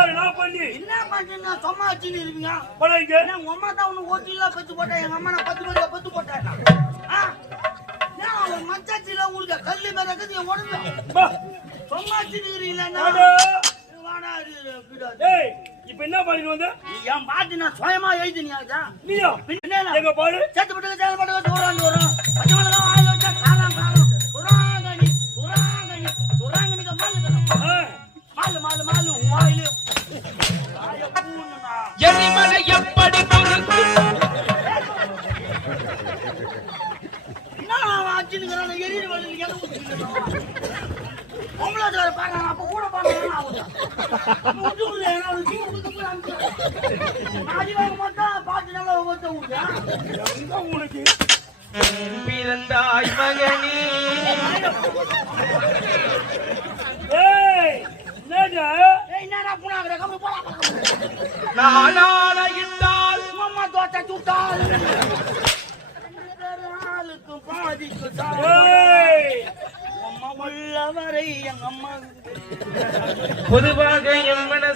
என்ன பண்றீங்க சும்மா வச்சுன்னு இருக்கீங்க உங்க அம்மா தான் ஒண்ணு ஓட்டில பத்து போட்டா எங்க அம்மா நான் 10 பேருக்கு பத்து போட்டேன் மச்சாச்சில உங்களுக்கு கல்லு மேல இருக்குது என் உடம்பு சும்மா வச்சுருக்கீங்களா இப்ப என்ன பண்ணிட்டு வந்து என் பாட்டு நான் சுயமா எழுதினியா நீயா எங்க பாரு சேர்த்து பட்டு செயல்பட்டு தூராண்டு வரும் பச்சை மிளகா வாயில வச்சா காரம் காரம் சுராங்கனி சுராங்கனி சுராங்கனிக்கு மாலு மாலு மாலு வாயில எரிமலை எப்படி ஆச்சுன்னு எரியிற வழி பொம்பளை பாருங்க அப்ப கூட பாருங்க பாட்டு நல்லா உனக்கு பிறந்தாய் மகனே நாளாயிட்டால் அம்மா தோட்ட சுட்டால் உள்ளவரை எங்க அம்மா பொதுவாக என் மன